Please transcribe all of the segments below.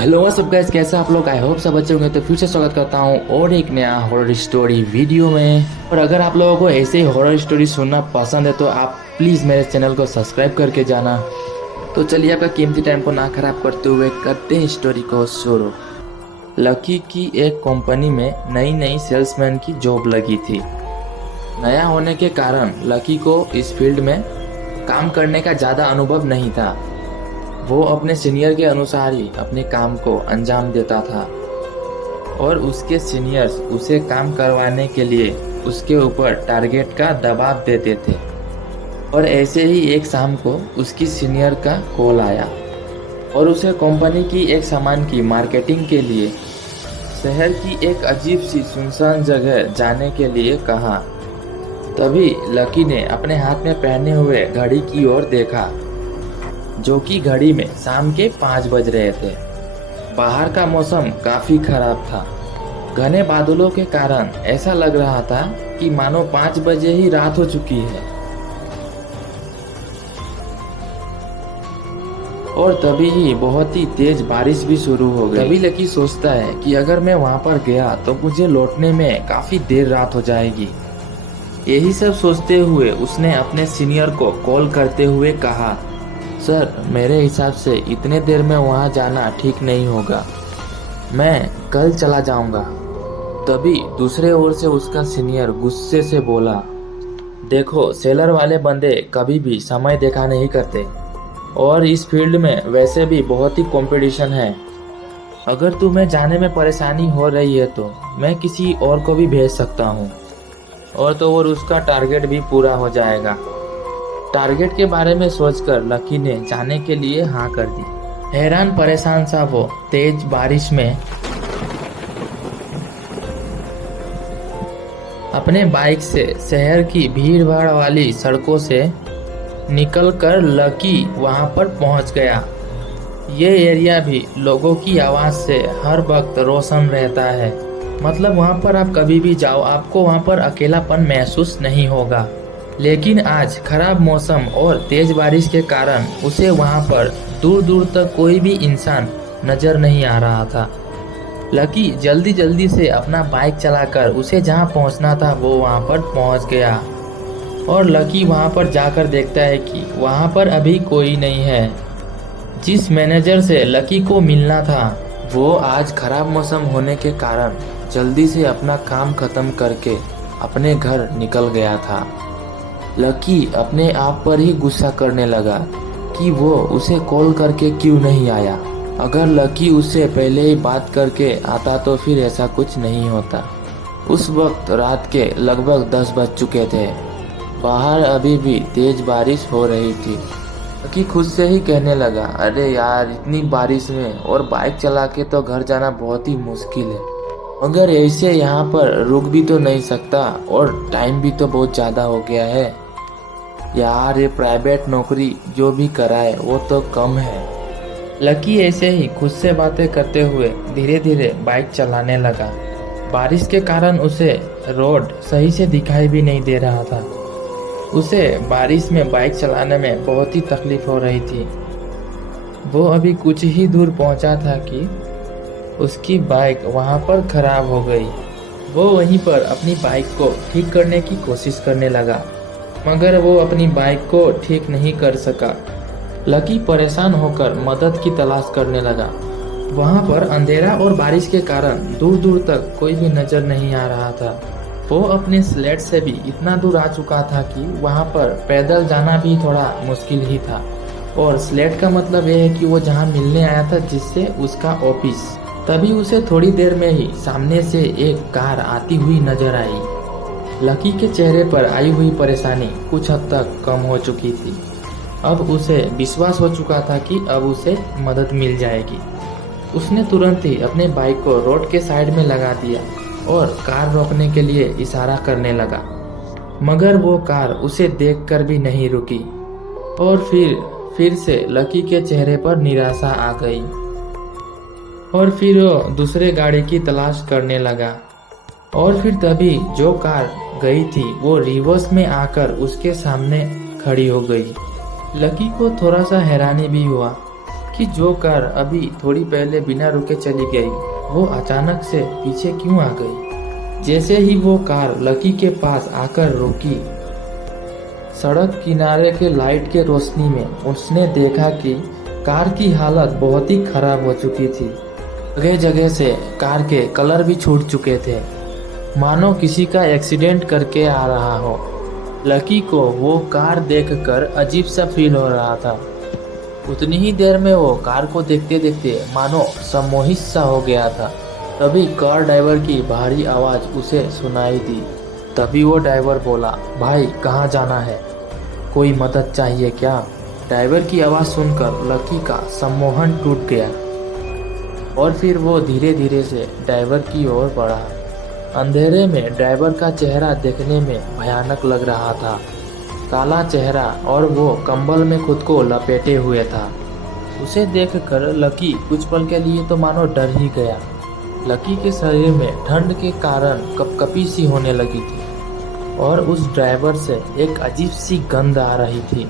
Hello सब guys, कैसे आप लोग? आई होप सब अच्छे होंगे। तो फिर से स्वागत करता हूँ और एक नया हॉरर स्टोरी वीडियो में। और अगर आप लोगों को ऐसे ही हॉरर स्टोरी सुनना पसंद है तो आप प्लीज़ मेरे चैनल को सब्सक्राइब करके जाना। तो चलिए आपका कीमती टाइम को ना खराब करते हुए करते हैं स्टोरी को शुरू। लकी की एक कंपनी में नई नई सेल्समैन की जॉब लगी थी। नया होने के कारण लकी को इस फील्ड में काम करने का ज़्यादा अनुभव नहीं था। वो अपने सीनियर के अनुसार ही अपने काम को अंजाम देता था और उसके सीनियर्स उसे काम करवाने के लिए उसके ऊपर टारगेट का दबाव देते थे। और ऐसे ही एक शाम को उसकी सीनियर का कॉल आया और उसे कंपनी की एक सामान की मार्केटिंग के लिए शहर की एक अजीब सी सुनसान जगह जाने के लिए कहा। तभी लकी ने अपने हाथ में पहने हुए घड़ी की ओर देखा, जो कि घड़ी में शाम के 5 बज रहे थे। बाहर का मौसम काफी खराब था। घने बादलों के कारण ऐसा लग रहा था कि मानो 5 बजे ही रात हो चुकी है। और तभी ही बहुत ही तेज बारिश भी शुरू हो गई। तभी लकी सोचता है कि अगर मैं वहां पर गया तो मुझे लौटने में काफी देर रात हो जाएगी। यही सब सोचते हुए उसने अपने सीनियर को कॉल करते हुए कहा, सर, मेरे हिसाब से इतने देर में वहाँ जाना ठीक नहीं होगा, मैं कल चला जाऊँगा। तभी दूसरे ओर से उसका सीनियर गुस्से से बोला, देखो, सेलर वाले बंदे कभी भी समय देखा नहीं करते और इस फील्ड में वैसे भी बहुत ही कंपटीशन है। अगर तुम्हें जाने में परेशानी हो रही है तो मैं किसी और को भी भेज सकता हूँ और तो और उसका टारगेट भी पूरा हो जाएगा। टारगेट के बारे में सोचकर लकी ने जाने के लिए हाँ कर दी। हैरान परेशान सा वो तेज बारिश में अपने बाइक से शहर की भीड़ भाड़ वाली सड़कों से निकलकर लकी वहां पर पहुंच गया। ये एरिया भी लोगों की आवाज से हर वक्त रोशन रहता है। मतलब वहां पर आप कभी भी जाओ, आपको वहां पर अकेलापन महसूस नहीं होगा। लेकिन आज खराब मौसम और तेज बारिश के कारण उसे वहां पर दूर दूर तक कोई भी इंसान नजर नहीं आ रहा था। लकी जल्दी जल्दी से अपना बाइक चलाकर उसे जहां पहुंचना था वो वहां पर पहुंच गया। और लकी वहां पर जाकर देखता है कि वहां पर अभी कोई नहीं है। जिस मैनेजर से लकी को मिलना था वो आज खराब मौसम होने के कारण जल्दी से अपना काम खत्म करके अपने घर निकल गया था। लकी अपने आप पर ही गुस्सा करने लगा कि वो उसे कॉल करके क्यों नहीं आया। अगर लकी उससे पहले ही बात करके आता तो फिर ऐसा कुछ नहीं होता। उस वक्त रात के लगभग 10 बज चुके थे। बाहर अभी भी तेज बारिश हो रही थी। लकी खुद से ही कहने लगा, अरे यार, इतनी बारिश में और बाइक चला के तो घर जाना बहुत ही मुश्किल है। मगर ऐसे यहाँ पर रुक भी तो नहीं सकता और टाइम भी तो बहुत ज़्यादा हो गया है। यार, ये प्राइवेट नौकरी जो भी कराए वो तो कम है। लकी ऐसे ही खुद से बातें करते हुए धीरे धीरे बाइक चलाने लगा। बारिश के कारण उसे रोड सही से दिखाई भी नहीं दे रहा था। उसे बारिश में बाइक चलाने में बहुत ही तकलीफ हो रही थी। वो अभी कुछ ही दूर पहुंचा था कि उसकी बाइक वहां पर खराब हो गई। वो वहीं पर अपनी बाइक को ठीक करने की कोशिश करने लगा, मगर वो अपनी बाइक को ठीक नहीं कर सका। लकी परेशान होकर मदद की तलाश करने लगा। वहां पर अंधेरा और बारिश के कारण दूर दूर तक कोई भी नजर नहीं आ रहा था। वो अपने स्लेट से भी इतना दूर आ चुका था कि वहां पर पैदल जाना भी थोड़ा मुश्किल ही था। और स्लेट का मतलब यह है कि वो जहां मिलने आया था, जिससे उसका ऑफिस। तभी उसे थोड़ी देर में ही सामने से एक कार आती हुई नजर आई। लकी के चेहरे पर आई हुई परेशानी कुछ हद तक कम हो चुकी थी। अब उसे विश्वास हो चुका था कि अब उसे मदद मिल जाएगी। उसने तुरंत ही अपने बाइक को रोड के साइड में लगा दिया और कार रोकने के लिए इशारा करने लगा। मगर वो कार उसे देखकर भी नहीं रुकी। और फिर से लकी के चेहरे पर निराशा आ गई और फिर वो दूसरे गाड़ी की तलाश करने लगा। और फिर तभी जो कार गई थी वो रिवर्स में आकर उसके सामने खड़ी हो गई। लकी को थोड़ा सा हैरानी भी हुआ कि जो कार अभी थोड़ी पहले बिना रुके चली गई वो अचानक से पीछे क्यों आ गई। जैसे ही वो कार लकी के पास आकर रुकी, सड़क किनारे के लाइट के रोशनी में उसने देखा कि कार की हालत बहुत ही खराब हो चुकी थी। जगह जगह से कार के कलर भी छूट चुके थे, मानो किसी का एक्सीडेंट करके आ रहा हो। लकी को वो कार देखकर अजीब सा फील हो रहा था। उतनी ही देर में वो कार को देखते देखते मानो सम्मोहित सा हो गया था। तभी कार ड्राइवर की भारी आवाज़ उसे सुनाई दी। तभी वो ड्राइवर बोला, भाई कहाँ जाना है, कोई मदद चाहिए क्या। ड्राइवर की आवाज़ सुनकर लकी का सम्मोहन टूट गया और फिर वो धीरे धीरे से ड्राइवर की ओर बढ़ा। अंधेरे में ड्राइवर का चेहरा देखने में भयानक लग रहा था, काला चेहरा, और वो कंबल में खुद को लपेटे हुए था। उसे देखकर लकी कुछ पल के लिए तो मानो डर ही गया। लकी के शरीर में ठंड के कारण कपकपी सी होने लगी थी और उस ड्राइवर से एक अजीब सी गंध आ रही थी।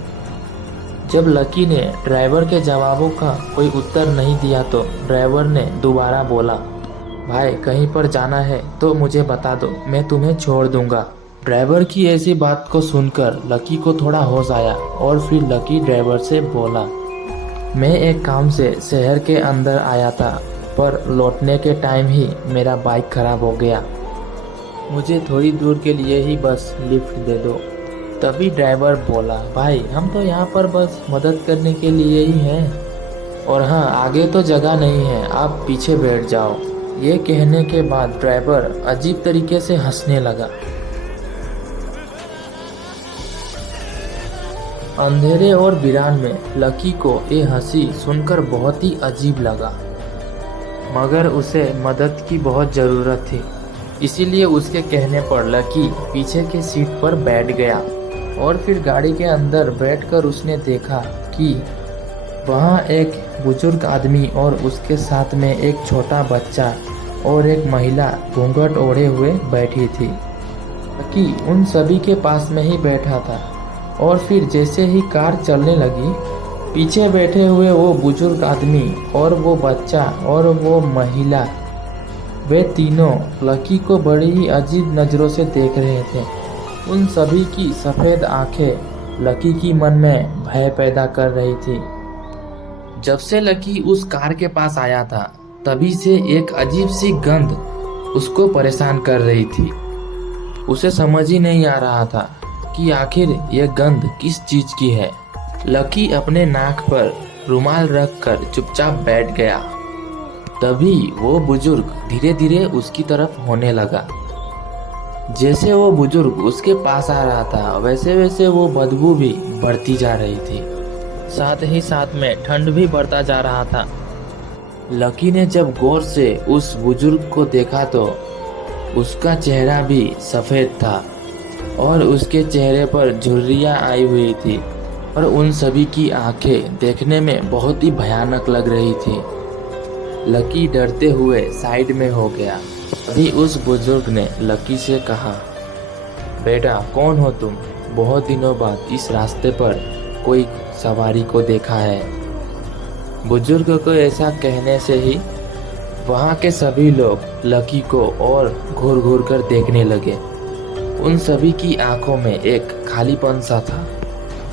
जब लकी ने ड्राइवर के जवाबों का कोई उत्तर नहीं दिया तो ड्राइवर ने दोबारा बोला, भाई कहीं पर जाना है तो मुझे बता दो, मैं तुम्हें छोड़ दूंगा। ड्राइवर की ऐसी बात को सुनकर लकी को थोड़ा होश आया और फिर लकी ड्राइवर से बोला, मैं एक काम से शहर के अंदर आया था, पर लौटने के टाइम ही मेरा बाइक खराब हो गया, मुझे थोड़ी दूर के लिए ही बस लिफ्ट दे दो। तभी ड्राइवर बोला, भाई हम तो यहाँ पर बस मदद करने के लिए ही हैं, और हाँ आगे तो जगह नहीं है, आप पीछे बैठ जाओ। ये कहने के बाद ड्राइवर अजीब तरीके से हंसने लगा। अंधेरे और वीरान में लकी को ये हंसी सुनकर बहुत ही अजीब लगा, मगर उसे मदद की बहुत ज़रूरत थी, इसीलिए उसके कहने पर लकी पीछे के सीट पर बैठ गया और फिर गाड़ी के अंदर बैठकर उसने देखा कि वहाँ एक बुजुर्ग आदमी और उसके साथ में एक छोटा बच्चा और एक महिला घूंघट ओढ़े हुए बैठी थी। लकी उन सभी के पास में ही बैठा था और फिर जैसे ही कार चलने लगी, पीछे बैठे हुए वो बुजुर्ग आदमी और वो बच्चा और वो महिला, वे तीनों लकी को बड़ी ही अजीब नज़रों से देख रहे थे। उन सभी की सफ़ेद आंखें लकी की मन में भय पैदा कर रही थी। जब से लकी उस कार के पास आया था तभी से एक अजीब सी गंध उसको परेशान कर रही थी। उसे समझ ही नहीं आ रहा था कि आखिर यह गंध किस चीज़ की है। लकी अपने नाक पर रुमाल रखकर चुपचाप बैठ गया। तभी वो बुजुर्ग धीरे धीरे उसकी तरफ होने लगा। जैसे वो बुजुर्ग उसके पास आ रहा था वैसे वैसे वो बदबू भी बढ़ती जा रही थी, साथ ही साथ में ठंड भी बढ़ता जा रहा था। लकी ने जब गौर से उस बुजुर्ग को देखा तो उसका चेहरा भी सफ़ेद था और उसके चेहरे पर झुर्रियाँ आई हुई थी और उन सभी की आंखें देखने में बहुत ही भयानक लग रही थी। लकी डरते हुए साइड में हो गया। तभी उस बुजुर्ग ने लकी से कहा, बेटा कौन हो तुम? बहुत दिनों बाद इस रास्ते पर कोई सवारी को देखा है। बुजुर्ग को ऐसा कहने से ही वहाँ के सभी लोग लकी को और घूर घूर कर देखने लगे। उन सभी की आंखों में एक खालीपन सा था।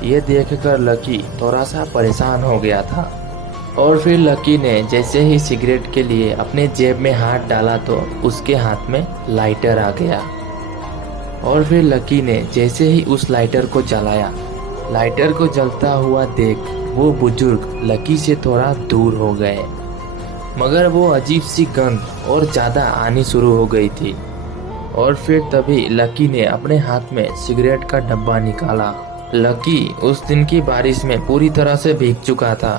ये देखकर लकी थोड़ा सा परेशान हो गया था और फिर लकी ने जैसे ही सिगरेट के लिए अपने जेब में हाथ डाला तो उसके हाथ में लाइटर आ गया और फिर लकी ने जैसे ही उस लाइटर को जलाया, लाइटर को जलता हुआ देख वो बुजुर्ग लकी से थोड़ा दूर हो गए, मगर वो अजीब सी गंध और ज़्यादा आनी शुरू हो गई थी। और फिर तभी लकी ने अपने हाथ में सिगरेट का डब्बा निकाला। लकी उस दिन की बारिश में पूरी तरह से भीग चुका था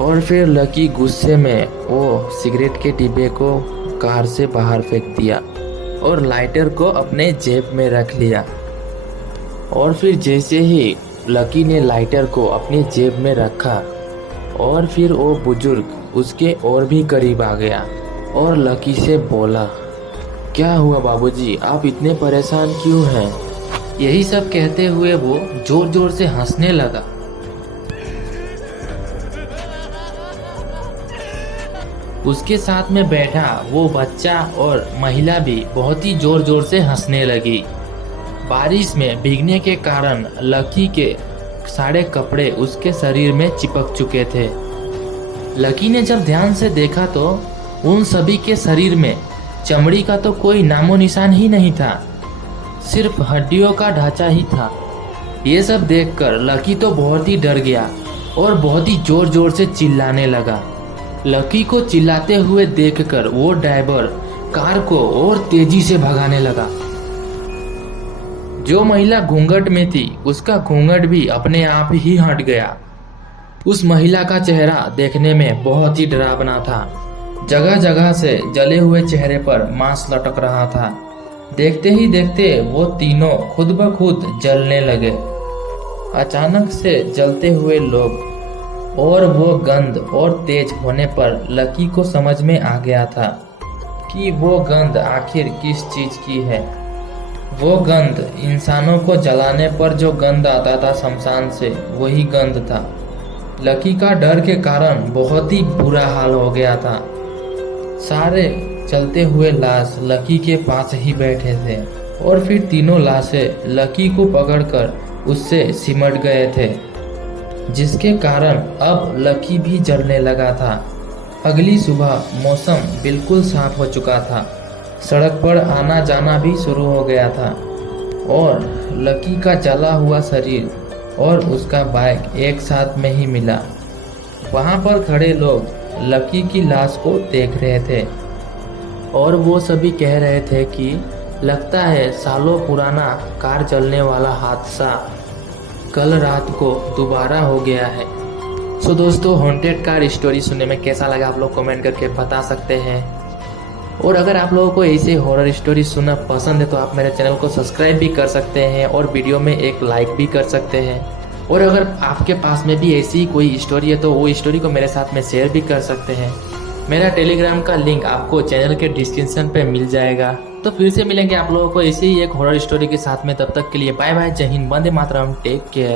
और फिर लकी गुस्से में वो सिगरेट के डिब्बे को कार से बाहर फेंक दिया और लाइटर को अपने जेब में रख लिया। और फिर जैसे ही लकी ने लाइटर को अपनी जेब में रखा और फिर वो बुजुर्ग उसके और भी करीब आ गया और लकी से बोला, क्या हुआ बाबूजी, आप इतने परेशान क्यों हैं? यही सब कहते हुए वो जोर जोर से हंसने लगा। उसके साथ में बैठा वो बच्चा और महिला भी बहुत ही जोर जोर से हंसने लगी। बारिश में भीगने के कारण लकी के सारे कपड़े उसके शरीर में चिपक चुके थे। लकी ने जब ध्यान से देखा तो उन सभी के शरीर में चमड़ी का तो कोई नामो निशान ही नहीं था, सिर्फ हड्डियों का ढांचा ही था। ये सब देखकर लकी तो बहुत ही डर गया और बहुत ही जोर जोर से चिल्लाने लगा। लकी को चिल्लाते हुए देखकर वो ड्राइवर कार को और तेजी से भगाने लगा। जो महिला घूंघट में थी उसका घूंघट भी अपने आप ही हट गया। उस महिला का चेहरा देखने में बहुत ही डरावना था। जगह जगह से जले हुए चेहरे पर मांस लटक रहा था। देखते ही देखते वो तीनों खुद ब खुद जलने लगे। अचानक से जलते हुए लोग और वो गंध और तेज होने पर लकी को समझ में आ गया था कि वो गंध आखिर किस चीज की है। वो गंध इंसानों को जलाने पर जो गंध आता था शमशान से, वही गंध था। लकी का डर के कारण बहुत ही बुरा हाल हो गया था। सारे चलते हुए लाश लकी के पास ही बैठे थे और फिर तीनों लाशें लकी को पकड़कर उससे सिमट गए थे, जिसके कारण अब लकी भी जलने लगा था। अगली सुबह मौसम बिल्कुल साफ हो चुका था। सड़क पर आना जाना भी शुरू हो गया था और लकी का जला हुआ शरीर और उसका बाइक एक साथ में ही मिला। वहां पर खड़े लोग लकी की लाश को देख रहे थे और वो सभी कह रहे थे कि लगता है सालों पुराना कार जलने वाला हादसा कल रात को दोबारा हो गया है। सो दोस्तों, हॉन्टेड कार स्टोरी सुनने में कैसा लगा आप लोग कमेंट करके बता सकते हैं। और अगर आप लोगों को ऐसे हॉरर स्टोरी सुनना पसंद है तो आप मेरे चैनल को सब्सक्राइब भी कर सकते हैं और वीडियो में एक लाइक भी कर सकते हैं। और अगर आपके पास में भी ऐसी कोई स्टोरी है तो वो स्टोरी को मेरे साथ में शेयर भी कर सकते हैं। मेरा टेलीग्राम का लिंक आपको चैनल के डिस्क्रिप्शन पे मिल जाएगा। तो फिर से मिलेंगे आप लोगों को ऐसी ही एक हॉरर स्टोरी के साथ में। तब तक के लिए बाय बाय, जय हिंद, वंदे मातरम, टेक केयर।